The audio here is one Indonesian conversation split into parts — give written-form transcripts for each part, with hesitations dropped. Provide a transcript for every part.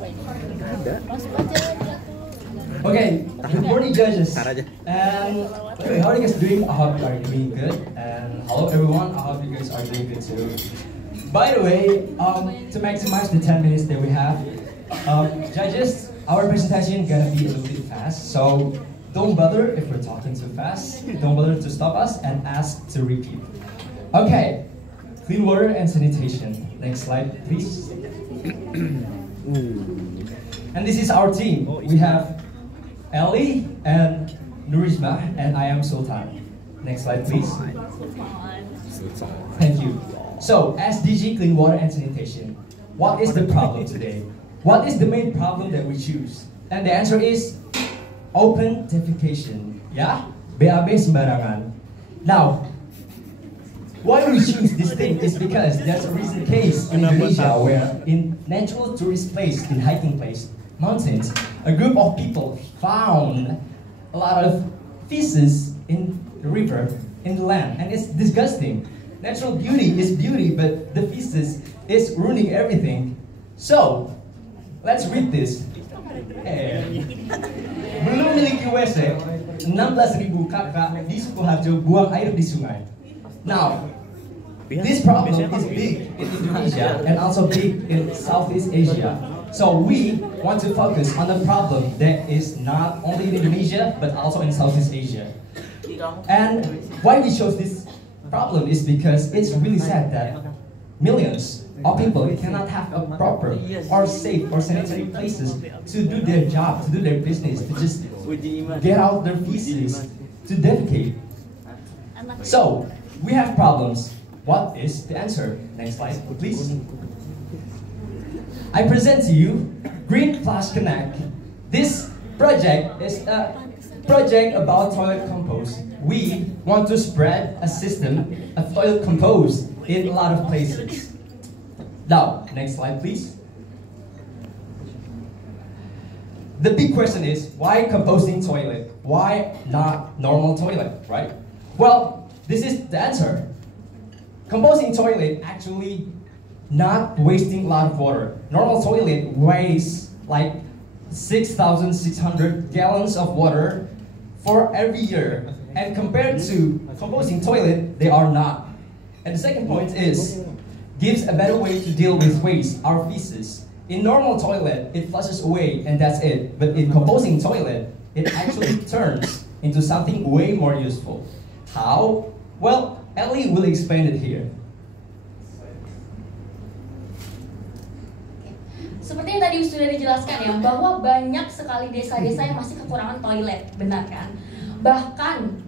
Okay, good morning, judges. And okay, how are you guys doing? I hope you are doing good. And hello, everyone. I hope you guys are doing good too. By the way, to maximize the 10 minutes that we have, judges, our presentation gonna be a little bit fast. So don't bother if we're talking too fast. Don't bother to stop us and ask to repeat. Okay, clean water and sanitation. Next slide, please. And this is our team. We have Ellie and Nurisma, and I am Sultan. Next slide, please. Thank you. So, SDG Clean Water and Sanitation. What is the problem today? What is the main problem that we choose? And the answer is open defecation. Yeah? BAB sembarangan. Now, why we choose this thing is because there's a recent case in Indonesia where in natural tourist place, in hiking place, mountains, a group of people found a lot of feces in the river, in the land, and it's disgusting. Natural beauty is beauty, but the feces is ruining everything. So, let's read this. Belum memiliki WC, 16.000 kakak di Sukoharjo buang air di sungai. Now, this problem is big in Indonesia and also big in Southeast Asia. So we want to focus on the problem that is not only in Indonesia, but also in Southeast Asia. And why we chose this problem is because it's really sad that millions of people cannot have a proper or safe or sanitary places to do their job, to do their business, to just get out their feces, to defecate. So, we have problems. What is the answer? Next slide, please. I present to you Green Flush Connect. This project is a project about toilet compost. We want to spread a system of toilet compost in a lot of places. Now, next slide, please. The big question is, why composting toilet? Why not normal toilet, right? Well, this is the answer. Composting toilet actually not wasting a lot of water. Normal toilet wastes like 6,600 gallons of water for every year. And compared to composting toilet, they are not. And the second point is, gives a better way to deal with waste, our feces. In normal toilet, it flushes away and that's it. But in composting toilet, it actually turns into something way more useful. How? Well, Ellie will explain it here. Seperti yang tadi sudah dijelaskan ya, bahwa banyak sekali desa-desa yang masih kekurangan toilet, benar kan? Bahkan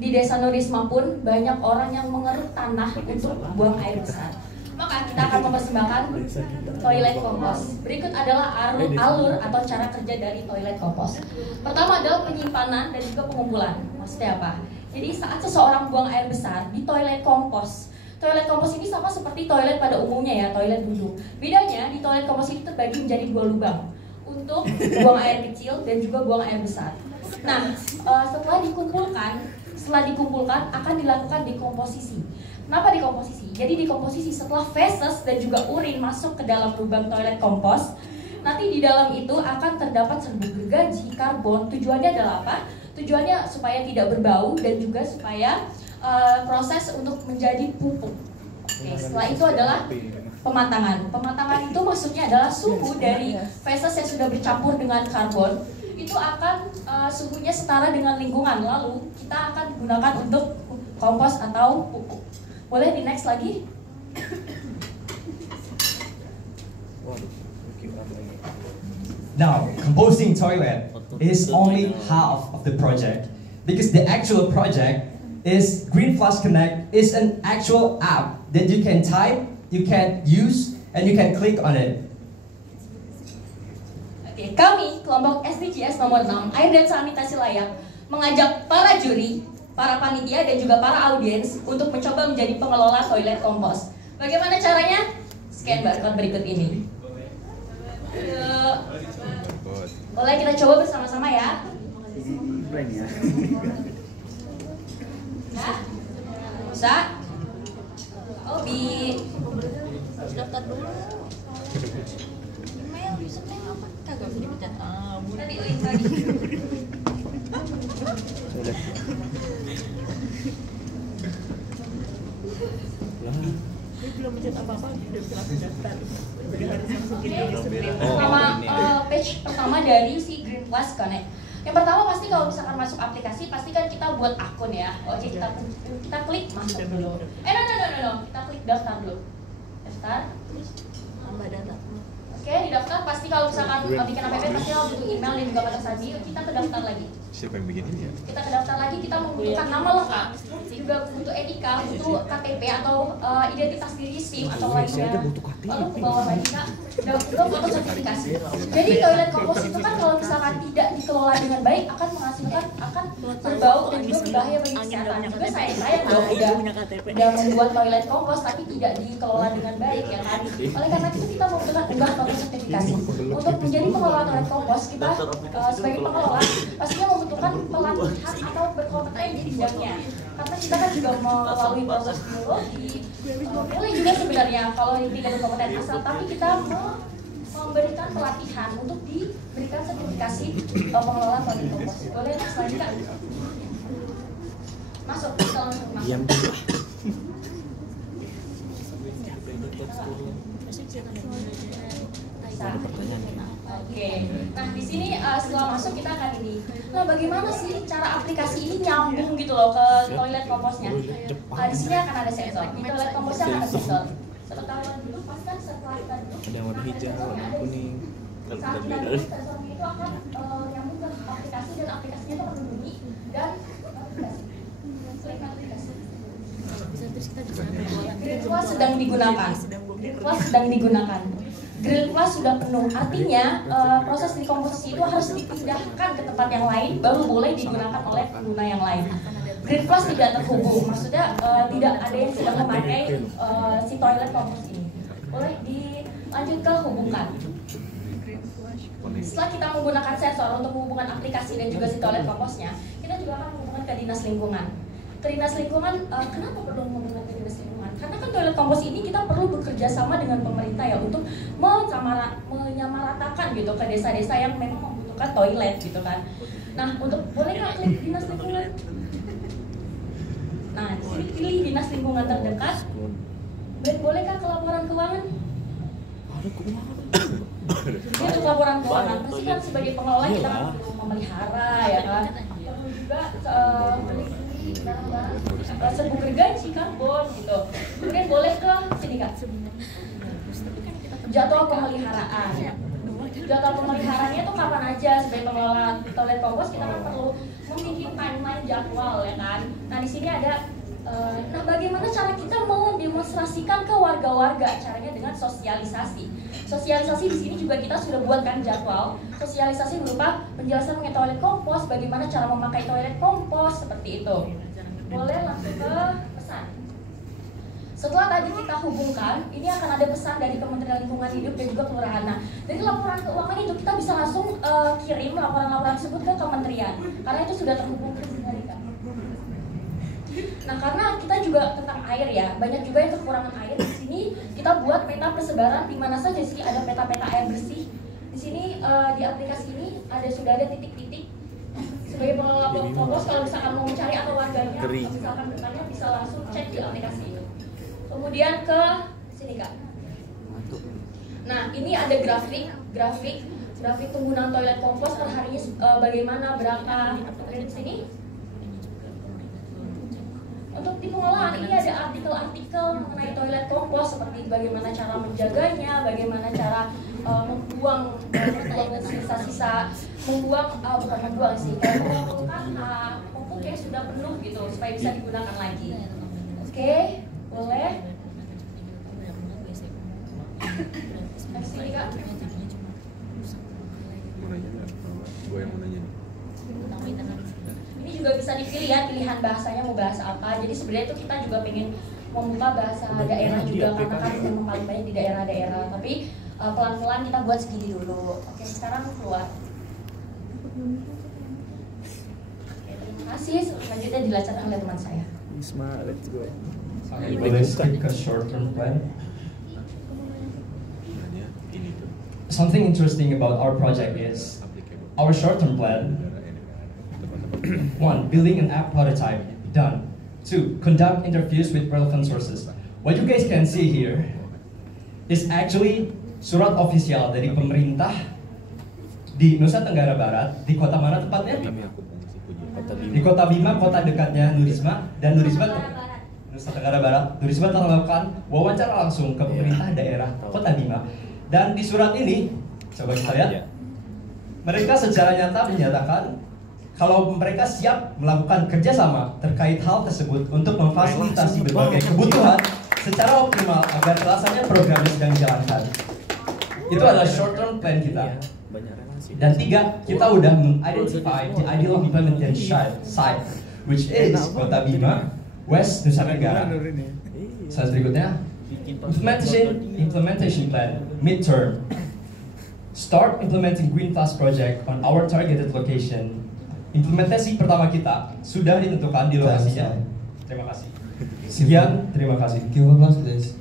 di desa Nurisma pun banyak orang yang mengeruk tanah untuk buang air besar. Maka kita akan mempersembahkan toilet kompos. Berikut adalah alur atau cara kerja dari toilet kompos. Pertama adalah penyimpanan dan juga pengumpulan. Maksudnya apa? Jadi saat seseorang buang air besar di toilet kompos ini sama seperti toilet pada umumnya ya, toilet duduk. Bedanya di toilet kompos ini terbagi menjadi 2 lubang untuk buang air kecil dan juga buang air besar. Nah, setelah dikumpulkan akan dilakukan dekomposisi. Kenapa dekomposisi? Jadi dekomposisi setelah feses dan juga urin masuk ke dalam lubang toilet kompos, nanti di dalam itu akan terdapat serbuk gergaji, karbon. Tujuannya adalah apa? Tujuannya supaya tidak berbau dan juga supaya proses untuk menjadi pupuk. Oke, setelah itu adalah pematangan. Pematangan itu maksudnya adalah suhu dari feses yang sudah bercampur dengan karbon. Itu akan suhunya setara dengan lingkungan. Lalu kita akan gunakan untuk kompos atau pupuk. Boleh di next lagi? Now, composting toilet is only half of the project because the actual project is Green Flush Connect is an actual app that you can type, you can use, and you can click on it. Oke, kami kelompok SDGs nomor 6 Air dan Sanitasi Layak mengajak para juri, para panitia dan juga para audiens untuk mencoba menjadi pengelola toilet kompos. Bagaimana caranya? Scan barcode berikut ini. Boleh kita coba bersama-sama ya. Nah, bisa. Obi. Harus daftar dulu. Email, username. pencet Tadi. Dia belum mencet apa-apa, udah bisa langsung daftar. Udah harus masukin dulu sebelum. Pertama, page pertama dari si Green Plus Connect. Yang pertama pasti kalau misalkan masuk aplikasi, pasti kan kita buat akun ya. Oke, kita klik masuk dulu. No. Kita klik daftar dulu. Daftar. Tambah data. Oke, di daftar pasti kalau misalkan bikin app pasti harus butuh email dan juga kata sandi. Kita ke daftar lagi. Siapa yang bikin ini ya? Kita ke daftar lagi, kita membutuhkan nama lengkap, juga butuh NIK, butuh KTP atau identitas diri SIM atau lainnya. Lalu ke bawah lagi kak, dan juga foto sertifikasi. Jadi toilet kompos itu kan kalau misalkan tidak dikelola dengan baik akan menghasilkan berbau dan juga berbahaya bagi kesehatan. Juga saya kalau udah membuat toilet kompos tapi tidak dikelola dengan baik ya kan. Oleh karena itu kita membutuhkan unggah foto sertifikasi. Untuk menjadi pengelola toilet kompos kita sebagai pengelola pastinya membutuhkan pelatihan atau berkompeten di bidangnya. Karena kita kan juga melalui proses teknologi. Boleh juga sebenarnya kalau tidak berkompeten asal, tapi kita memberikan pelatihan untuk diberikan sertifikasi pengelola toilet kompos. Boleh selanjutnya masuk, kita langsung masuk. Oke, nah di sini setelah masuk kita akan ini. Nah, bagaimana sih cara aplikasi ini nyambung gitu loh ke toilet komposnya? Di sini akan ada sensor. Di toilet komposnya akan ada sensor. Sebentar dulu, pas kan setelah kita duduk, Ada warna hijau, warna kuning. saat kita duduk, sensornya itu akan nyambung ke aplikasi dan aplikasinya itu akan berbunyi dan aplikasi. Selain aplikasi. Green Plus sedang digunakan. Green Plus sedang digunakan. Green Plus sudah penuh, artinya proses dekomposisi itu harus dipindahkan ke tempat yang lain baru boleh digunakan oleh pengguna yang lain. Green Plus tidak terhubung, maksudnya tidak ada yang sedang memakai si toilet kompos ini. Boleh dilanjut ke hubungkan. Setelah kita menggunakan sensor untuk menghubungkan aplikasi dan juga si toilet komposnya, kita juga akan menghubungkan ke dinas lingkungan. Ke dinas lingkungan, kenapa perlu menghubungkan ke dinas lingkungan? Karena kan toilet kompos ini kita perlu bekerja sama dengan pemerintah ya untuk menyamaratakan gitu ke desa-desa yang memang membutuhkan toilet gitu kan. Nah, untuk boleh nggak klik dinas lingkungan? Nah, di sini pilih dinas lingkungan terdekat. Dan bolehkah ke laporan keuangan? Ini untuk laporan keuangan. Pasti kan sebagai pengelola kita kan perlu memelihara ya kan. Perlu juga melindungi barang-barang serbuk gergaji, karbon gitu. Kemudian boleh ke sini kak. Jadwal pemeliharaan. Jadwal pemeliharaannya itu kapan aja sebagai pengelola toilet kompos kita kan perlu memiliki timeline jadwal ya kan. Nah di sini ada nah bagaimana cara kita mendemonstrasikan ke warga-warga? Caranya dengan sosialisasi. Sosialisasi di sini juga kita sudah buatkan jadwal. Sosialisasi berupa penjelasan mengenai toilet kompos, bagaimana cara memakai toilet kompos seperti itu. Boleh langsung ke pesan. Setelah tadi kita hubungkan, ini akan ada pesan dari Kementerian Lingkungan Hidup dan juga Kelurahan. Nah, dari laporan keuangan itu kita bisa langsung kirim laporan-laporan tersebut ke kementerian, karena itu sudah terhubung ke sini. Nah, karena kita juga tentang air ya, banyak juga yang kekurangan air. Di sini kita buat peta persebaran di mana saja sih ada peta-peta air bersih. Di sini di aplikasi ini sudah ada titik-titik. Sebagai pengelola kompos kalau misalkan mau mencari atau warganya misalkan bertanya bisa langsung cek di aplikasi itu. Kemudian ke sini kak. Nah ini ada grafik penggunaan toilet kompos per harinya bagaimana berapa. Di sini untuk di pengelolaan ini ada artikel-artikel mengenai toilet kompos seperti bagaimana cara menjaganya, bagaimana cara membuang sisa-sisa, mengumpulkan pupuk yang sudah penuh gitu supaya bisa digunakan lagi. Oke, boleh. Next ini kak. Gue yang mau nanya. Ini juga bisa dipilih ya pilihan bahasanya mau bahasa apa. Jadi sebenarnya itu kita juga pengen membuka bahasa daerah juga karena kan memang paling banyak di daerah-daerah. Tapi pelan-pelan kita buat segini dulu. Oke, sekarang keluar. Oke, terima kasih. Selanjutnya dilancarkan oleh teman saya. Isma, let's go. Boleh skip ke short term plan. Nanya ini tuh. something interesting about our project is our short-term plan. 1. Building an app prototype, done. 2. Conduct interviews with relevant sources. What you guys can see here is actually surat official dari pemerintah di Nusa Tenggara Barat. Di kota mana tepatnya? Di Kota Bima, kota dekatnya Nurisma. Dan Nurisma Nusa Tenggara Barat. Nurisma telah melakukan wawancara langsung ke pemerintah daerah Kota Bima. Dan di surat ini, coba kita lihat, mereka secara nyata menyatakan kalau mereka siap melakukan kerjasama terkait hal tersebut untuk memfasilitasi berbagai kebutuhan secara optimal agar terlaksananya program yang sedang dijalankan. Itu adalah short term plan kita. Dan 3, kita udah mengidentify the ideal implementation site, which is Kota Bima, West Nusa Tenggara. Slide berikutnya, implementation plan, midterm. Start implementing Green Plus project on our targeted location. Implementasi pertama kita sudah ditentukan di lokasinya. Terima kasih. Sekian, terima kasih. Give applause, please.